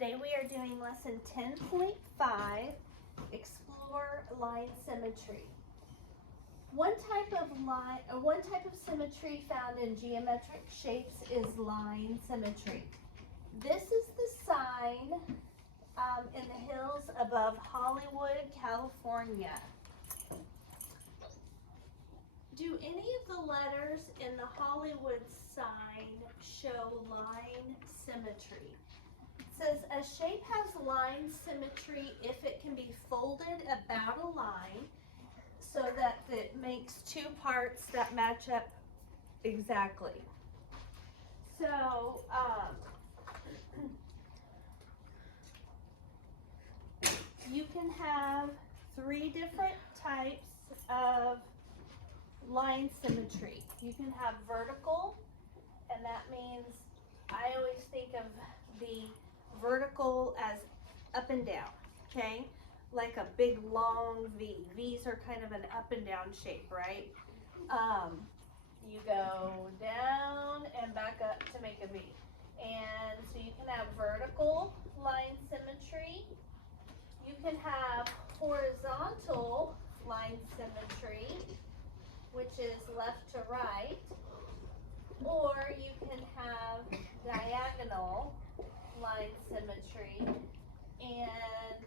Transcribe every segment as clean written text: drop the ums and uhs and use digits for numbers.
Today we are doing lesson 10.5, Explore Line Symmetry. One type of symmetry found in geometric shapes is line symmetry. This is the sign in the hills above Hollywood, California. Do any of the letters in the Hollywood sign show line symmetry? It says a shape has line symmetry if it can be folded about a line so that it makes two parts that match up exactly. So, you can have three different types of line symmetry. You can have vertical, and that means I always think of the vertical as up and down, okay? Like a big long V. V's are kind of an up and down shape, right? You go down and back up to make a V. And so you can have vertical line symmetry. You can have horizontal line symmetry, which is left to right, or you can have diagonal line symmetry, and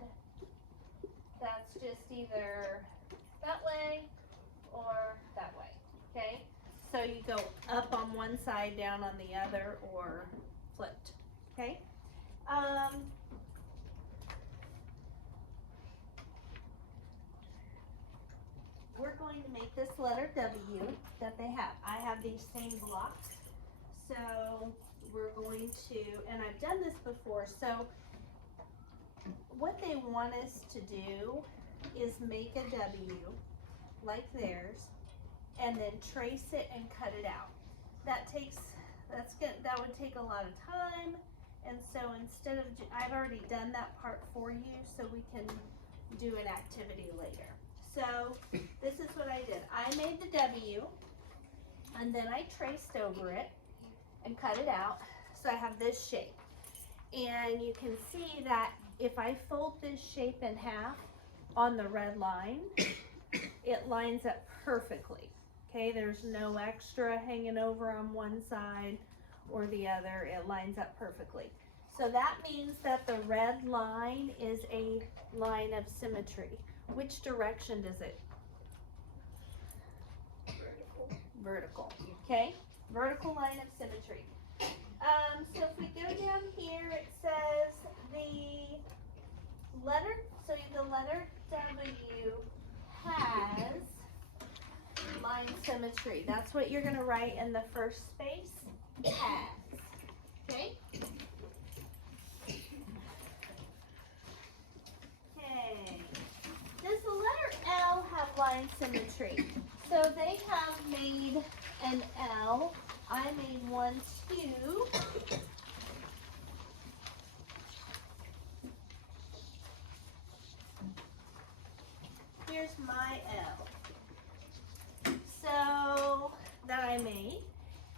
that's just either that way or that way, okay? So you go up on one side, down on the other, or flipped, okay? We're going to make this letter W that they have. I have these same blocks, so we're going to, and I've done this before, so what they want us to do is make a W like theirs and then trace it and cut it out. That would take a lot of time, and so instead of, I've already done that part for you so we can do an activity later. So this is what I did. I made the W and then I traced over it and cut it out. So I have this shape. And you can see that if I fold this shape in half on the red line, it lines up perfectly. Okay, there's no extra hanging over on one side or the other. It lines up perfectly. So that means that the red line is a line of symmetry. Which direction does it? Vertical. Okay, vertical line of symmetry. So if we go down here, it says the letter W has line symmetry. That's what you're going to write in the first space. Has. Okay. Okay. Does the letter L have line symmetry? So they have made an L. I made one too. Here's my L. So that I made.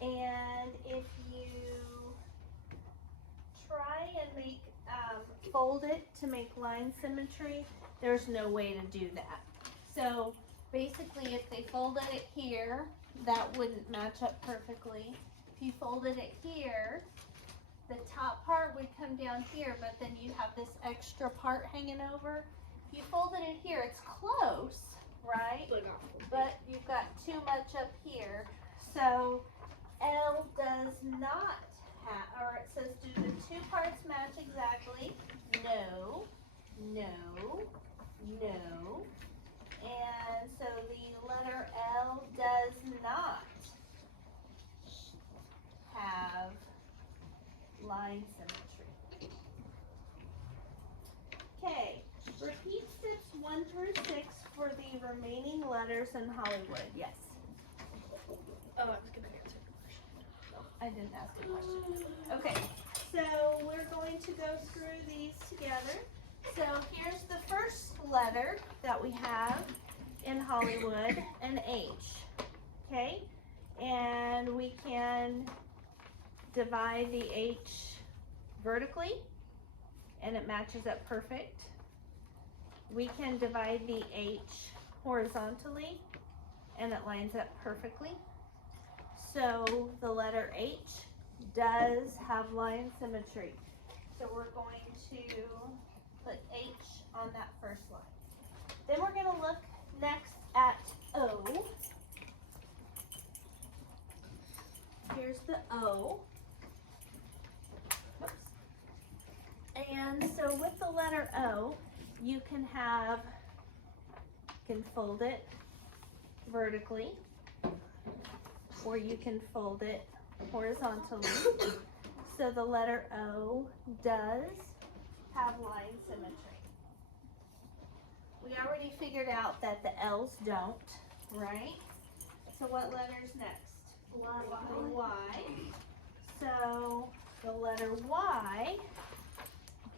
And if you try and make fold it to make line symmetry, there's no way to do that. So basically if they folded it here, that wouldn't match up perfectly. If you folded it here, the top part would come down here, but then you have this extra part hanging over. If you folded it here, it's close, right? But you've got too much up here. So L does not have, or it says, do the two parts match exactly? No, no, no. And so the letter L does not have line symmetry. Okay, repeat steps 1 through 6 for the remaining letters in Hollywood. Yes? Oh, I was going to answer the question. I didn't ask a question. Okay, so we're going to go through these together. So here's the first letter that we have in Hollywood, an H, okay? And we can divide the H vertically and it matches up perfect, we can divide the H horizontally and it lines up perfectly. So the letter H does have line symmetry. So we're going to put H on that first line. Then we're going to look next at O. Here's the O. Oops. And so with the letter O, you can fold it vertically, or you can fold it horizontally. So the letter O does have line symmetry. We already figured out that the L's don't, right? So what letter's next? Y. The Y. So the letter Y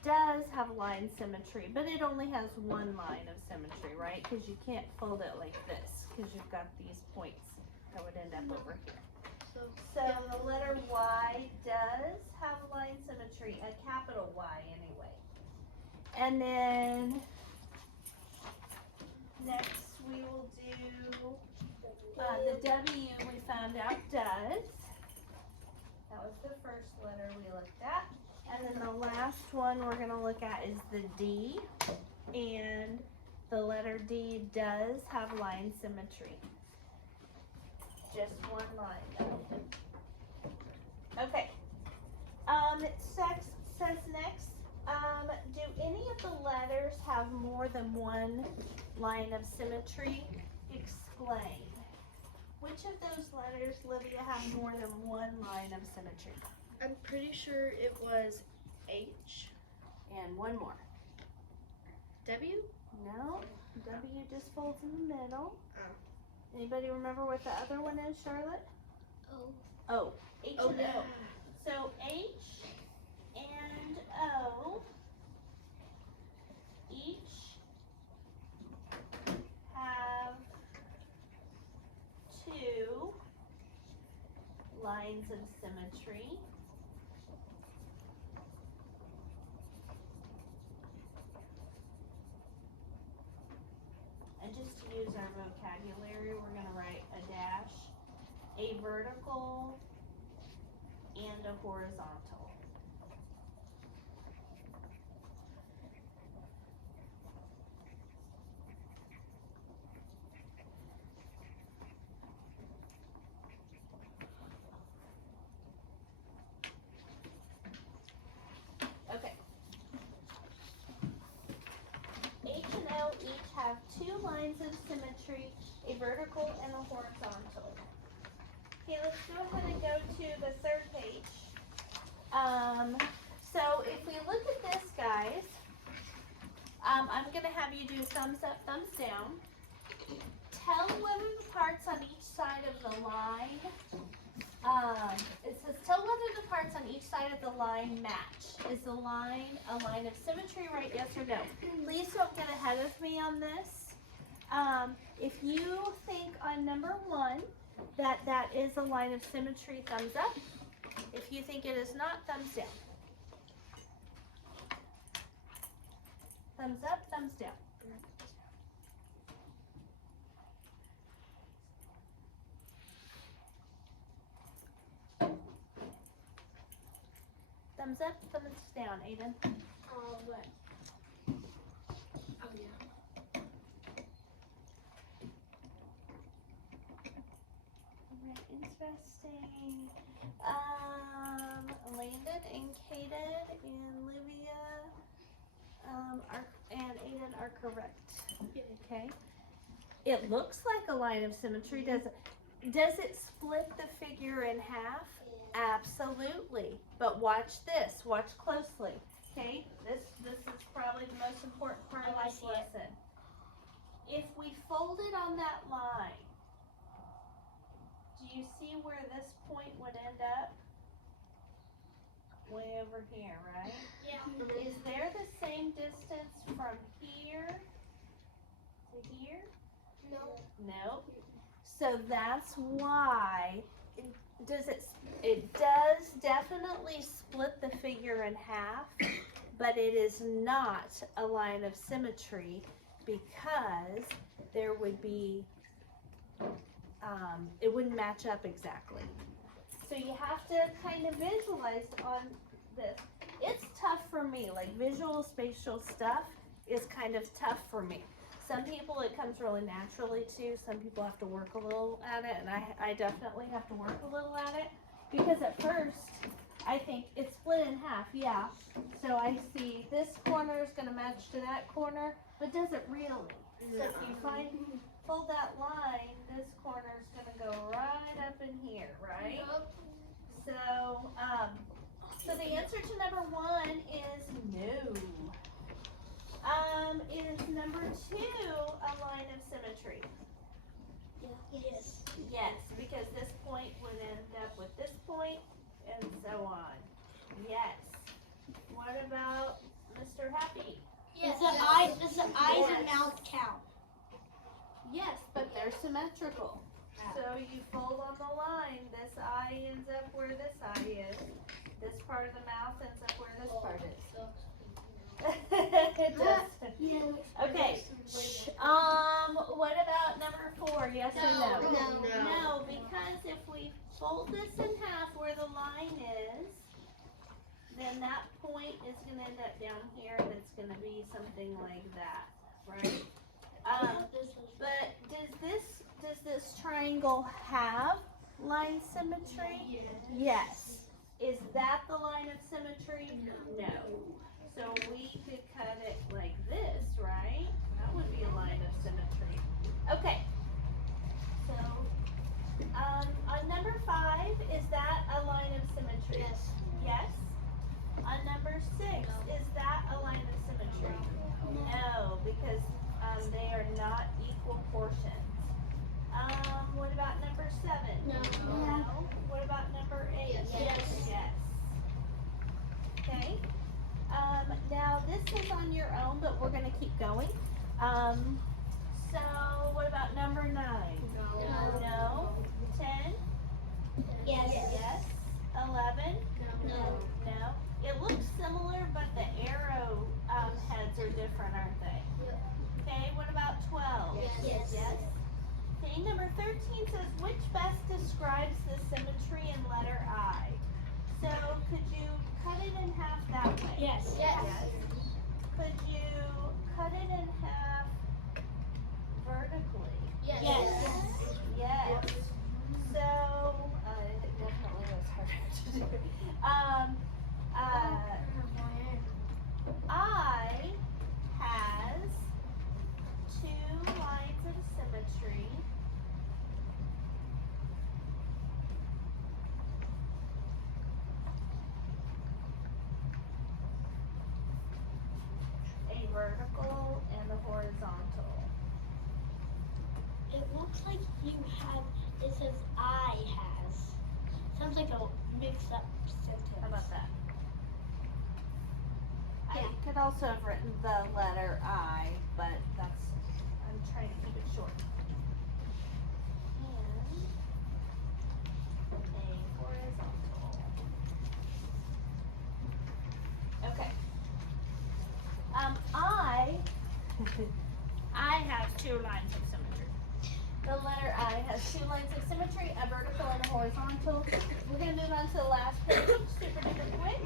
does have line symmetry, but it only has one line of symmetry, right? Because you can't fold it like this, because you've got these points that would end up over here. So the letter Y does have line symmetry, a capital Y anyway. And then next we will do the W. We found out does. That was the first letter we looked at. And then the last one we're going to look at is the D. And the letter D does have line symmetry. Just one line though. Okay. It says next, do any of the letters have more than one line of symmetry? Explain. Which of those letters, Livia, have more than one line of symmetry? I'm pretty sure it was H. And one more. W? No, W just folds in the middle. Oh. Anybody remember what the other one is, Charlotte? O. O. H Oh, and no. O. So H and O each have two lines of symmetry. And just to use our vocabulary, we're going to write a dash, a vertical, and a horizontal. Okay. H and O each have two lines of symmetry, a vertical and a horizontal. Okay, let's go ahead and go to the third page. So if we look at this, guys, I'm going to have you do thumbs up, thumbs down. Tell whether the parts on each side of the line, it says tell whether the parts on each side of the line match. Is the line a line of symmetry, right? Yes or no? Please don't get ahead of me on this. If you think on number one that is a line of symmetry, thumbs up. If you think it is not, thumbs down. Thumbs up, thumbs down. Thumbs up, thumbs down, Aiden. What? Oh, yeah. Alright, interesting. Landon and Kaden and Livia and Aiden are correct. Okay. It looks like a line of symmetry, does it? Does it split the figure in half? Absolutely. But watch this. Watch closely. Okay? This is probably the most important part of this lesson. If we fold it on that line, do you see where this point would end up? Way over here, right? Yeah. Is there the same distance from here to here? No. No. So that's why it does definitely split the figure in half, but it is not a line of symmetry because there would be, it wouldn't match up exactly. So you have to kind of visualize on this. It's tough for me, like visual spatial stuff is kind of tough for me. Some people it comes really naturally to, some people have to work a little at it, and I definitely have to work a little at it, because at first, I think it's split in half, yeah. So I see this corner is gonna match to that corner, but does it really? So if you pull that line, this corner is gonna go right up in here, right? So, so the answer to number 1 is no. Is number 2 a line of symmetry? Yes. Yes, because this point would end up with this point, and so on. Yes. What about Mr. Happy? Does the eyes and mouth count? Yes, but they're symmetrical. So you fold on the line, this eye ends up where this eye is. This part of the mouth ends up where this part is. It does. Okay. What about number 4? Yes or no? No, because if we fold this in half where the line is, then that point is going to end up down here, and it's going to be something like that, right? But does this triangle have line symmetry? Yes. Is that the line of symmetry? No. So we could cut it like this, right? That would be a line of symmetry. Okay. So, on number 5, is that a line of symmetry? Yes. Yes. On number 6, is that a line of symmetry? No, because they are not equal portions. What about number 7? No. What about number 8? Yes. Yes. Okay. Now this is on your own, but we're gonna keep going. So what about number 9? No. No. 10? Yes. Yes. 11? No. No. It looks similar, but the arrow heads are different, aren't they? Okay, what about 12? Yes. Yes. Okay, number 13 says, which best describes the symmetry in letter I? So could you cut it in half that way? Yes. Yes. Could you cut it in half vertically? Yes. Yes. So, it definitely was harder to do. I has 2 lines of symmetry. A vertical and a horizontal. It looks like you have, it says I has. Sounds like a mixed up sentence. How about that? Yeah. I could also have written the letter I, but I'm trying to keep it short. And a horizontal. Okay. I have 2 lines of symmetry. The letter I has 2 lines of symmetry, a vertical and a horizontal. We're going to move on to the last page, super duper quick.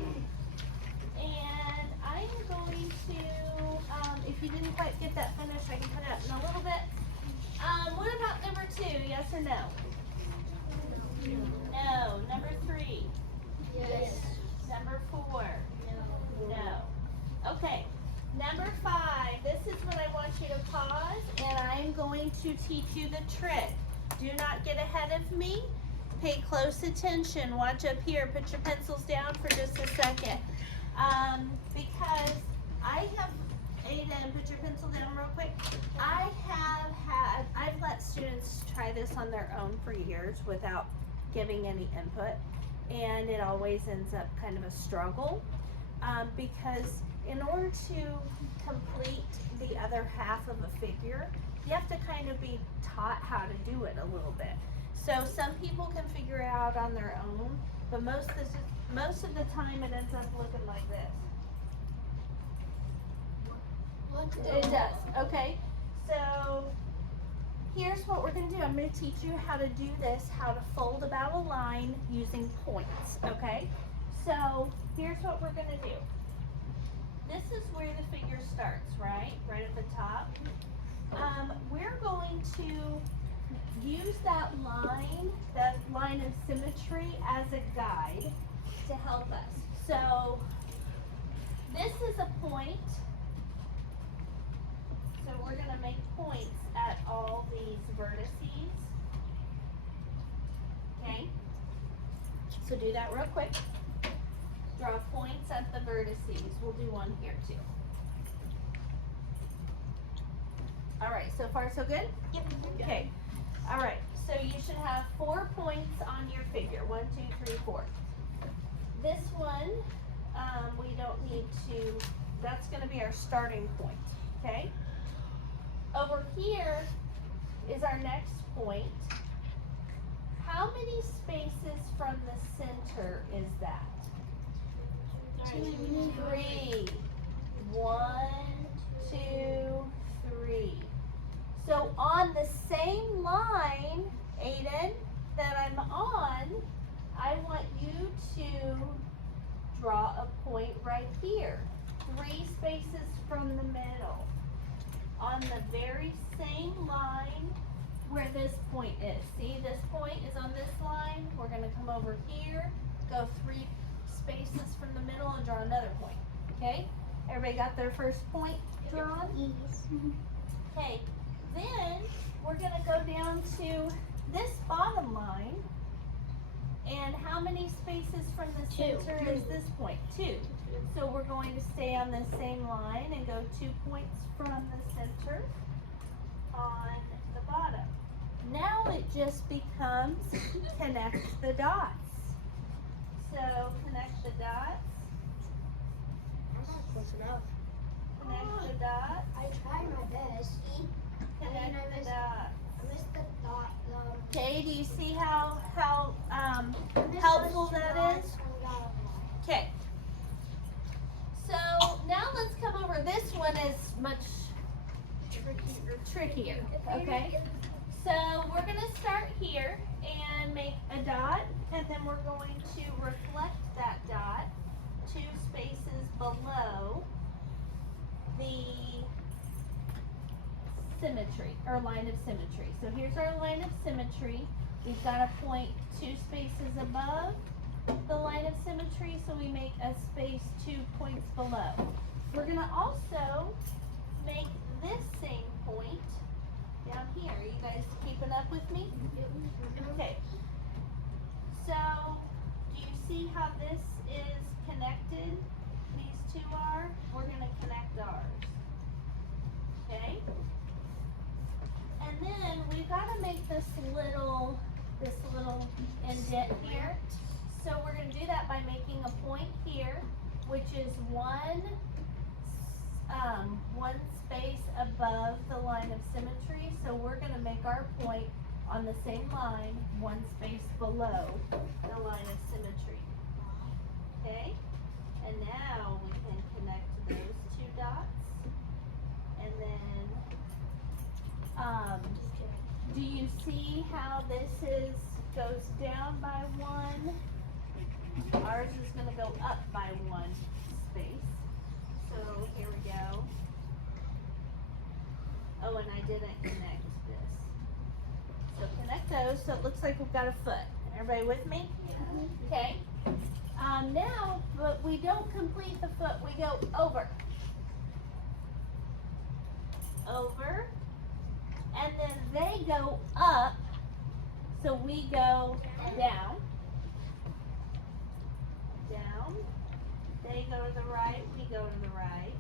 And I'm going to, if you didn't quite get that finished, I can put it up in a little bit. What about number 2, yes or no? No. Number 3? Yes. Number 4? No. Okay. Number 5, this is when I want you to pause, and I'm going to teach you the trick. Do not get ahead of me. Pay close attention. Watch up here. Put your pencils down for just a second. Because I have, Aiden, put your pencil down real quick. I've let students try this on their own for years without giving any input, and it always ends up kind of a struggle, because in order to complete the other half of a figure, you have to kind of be taught how to do it a little bit. So some people can figure it out on their own, but most of the time it ends up looking like this. What's It does. Okay. So here's what we're going to do. I'm going to teach you how to do this, how to fold about a line using points. Okay. So here's what we're going to do. This is where the figure starts, right? Right at the top. We're going to use that line of symmetry as a guide to help us. So this is a point. So we're going to make points at all these vertices. Okay? So do that real quick. Draw points at the vertices. We'll do one here too. All right, so far so good? Yep. Okay. All right, so you should have 4 points on your figure. 1, 2, 3, 4. This one, we don't need to, that's gonna be our starting point, okay? Over here is our next point. How many spaces from the center is that? 3. 1, 2, 3. So on the same line, Aiden, that I'm on, I want you to draw a point right here. 3 spaces from the middle. On the very same line where this point is. See, this point is on this line. We're going to come over here, go 3 spaces from the middle and draw another point. Okay? Everybody got their first point drawn? Okay. Then we're going to go down to this bottom line. And how many spaces from the center is this point? 2. So we're going to stay on the same line and go 2 points from the center on the bottom. Now it just becomes connect the dots. So connect the dots. I'm not close enough. Connect the dots. I tried my best. Connect the dots. I missed the dot. Okay, do you see how helpful that is? Okay. So now let's come over. This one is much trickier. Okay. So we're going to start here and make a dot, and then we're going to reflect that dot 2 spaces below the symmetry, or line of symmetry. So here's our line of symmetry. We've got a point 2 spaces above the line of symmetry, so we make a space 2 points below. We're going to also make this same point down here. Are you guys keeping up with me? Okay. So, do you see how this is connected? These 2 are? We're going to connect ours. Okay? And then we've got to make this little indent here. So we're going to do that by making a point here, which is one space above the line of symmetry. So we're going to make our point on the same line, 1 space below the line of symmetry. Okay? And now we can connect those 2 dots. And then, do you see how this goes down by 1? Ours is going to go up by 1 space. So here we go. Oh, and I didn't connect this. So connect those so it looks like we've got a foot. Everybody with me? Yeah. Okay. Now, but we don't complete the foot. We go over. Over. And then they go up. So we go down. Down. They go to the right, we go to the right.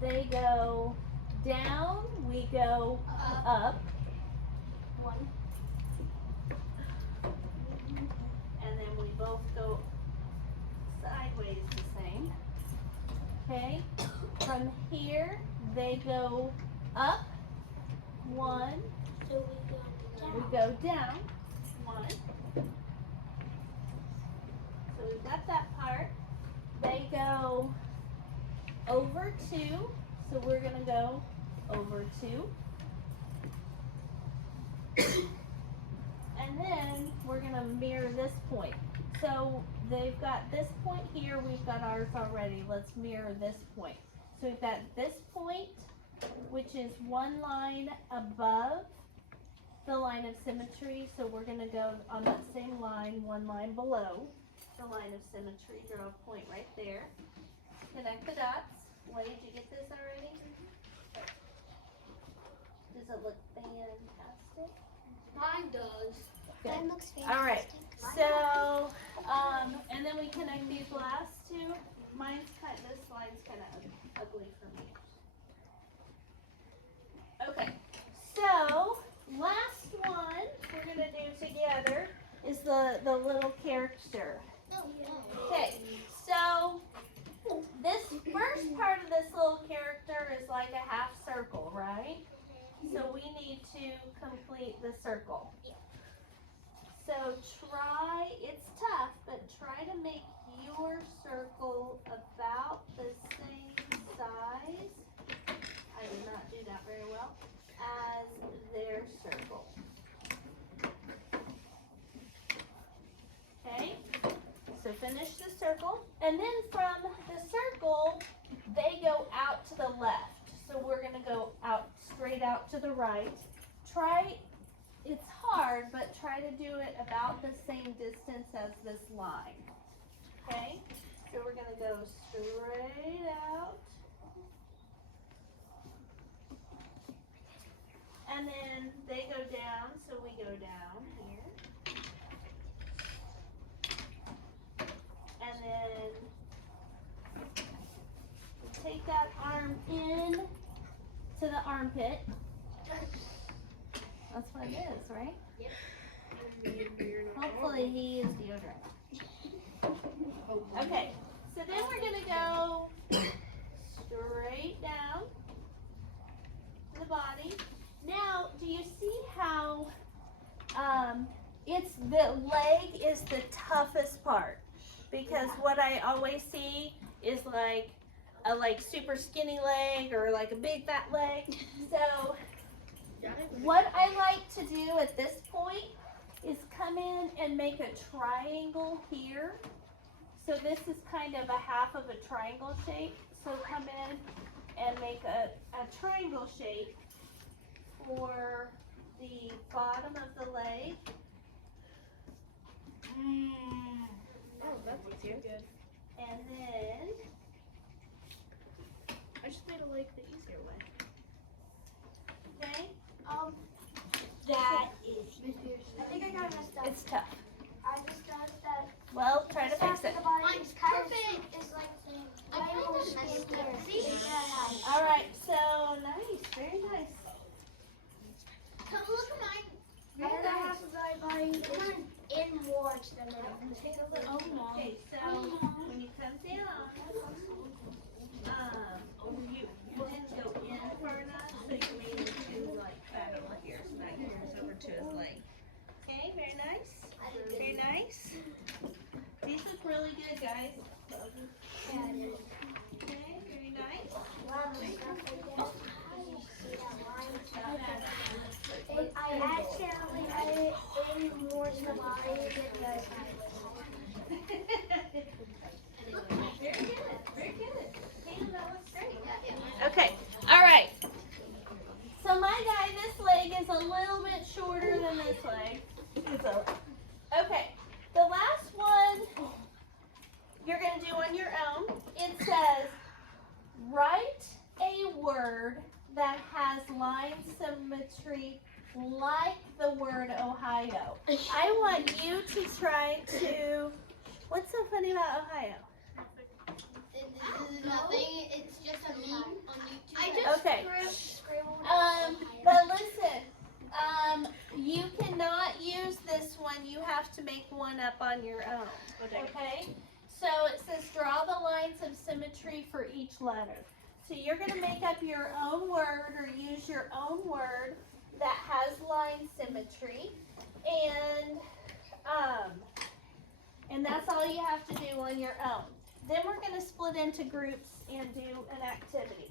They go down, we go up. 1. And then we both go sideways the same. Okay? From here, they go up. 1. So We go down. 1. So we've got that part. They go over 2. So we're going to go over 2. And then we're going to mirror this point. So they've got this point here, we've got ours already. Let's mirror this point. So we've got this point, which is one line above the line of symmetry. So we're going to go on that same line, one line below the line of symmetry. Draw a point right there. Connect the dots. Wade, did you get this already? Does it look fantastic? Mine does. Good. Mine looks fantastic. All right. So, and then we connect these last two. This line's kind of ugly for me. Okay. So, last one we're gonna do together is the little character. Okay. So, this first part of this little character is like a half circle, right? So we need to complete the circle. So try, it's tough, but try to make your circle about the same size, I did not do that very well, as their circle. Okay, so finish the circle, and then from the circle, they go out to the left. So we're gonna go out, straight out to the right. Try, it's hard, but try to do it about the same distance as this line. Okay, so we're gonna go straight out. And then they go down, so we go down here. And then take that arm in to the armpit. That's what it is, right? Yep. Hopefully he uses deodorant. Okay, so then we're gonna go straight down to the body. Now, do you see how it's the leg is the toughest part? Because what I always see is like a super skinny leg or like a big fat leg. So what I like to do at this point is come in and make a triangle here. So this is kind of a half of a triangle shape. So come in and make a triangle shape for the bottom of the leg. Oh, that looks good. And then I just made it like the easier way. okay, That is. I think I got messed up. it's tough. I just thought that. Well, try to fix it. Mine's perfect. It's like I almost messed up. See? Yeah. All right, so nice, very nice. So look at mine. And I have to write mine inwards the middle. Take a little more. Okay, so when you come down, you didn't go in far enough, so you made it too like fat over here, so now yours over to his leg. Okay, very nice. Very nice. These look really good, guys. Okay, very nice. I accidentally added in more to the body because Very good, very good. Tatum, that looks great. Okay, all right. So my guy, this leg is a little bit shorter than this leg. Okay, the last one you're going to do on your own. It says, write a word that has line symmetry like the word Ohio. I want you to try to, what's so funny about Ohio? nothing. It's just a meme on YouTube. Okay. Scribbled. But listen, you cannot use this one. You have to make one up on your own. Okay? So it says draw the lines of symmetry for each letter. So you're going to make up your own word or use your own word that has line symmetry. And that's all you have to do on your own. Then we're going to split split into groups and do an activity.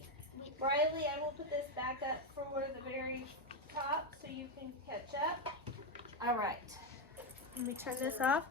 Riley, I will put this back up for the very top so you can catch up. All right. Let me turn this off.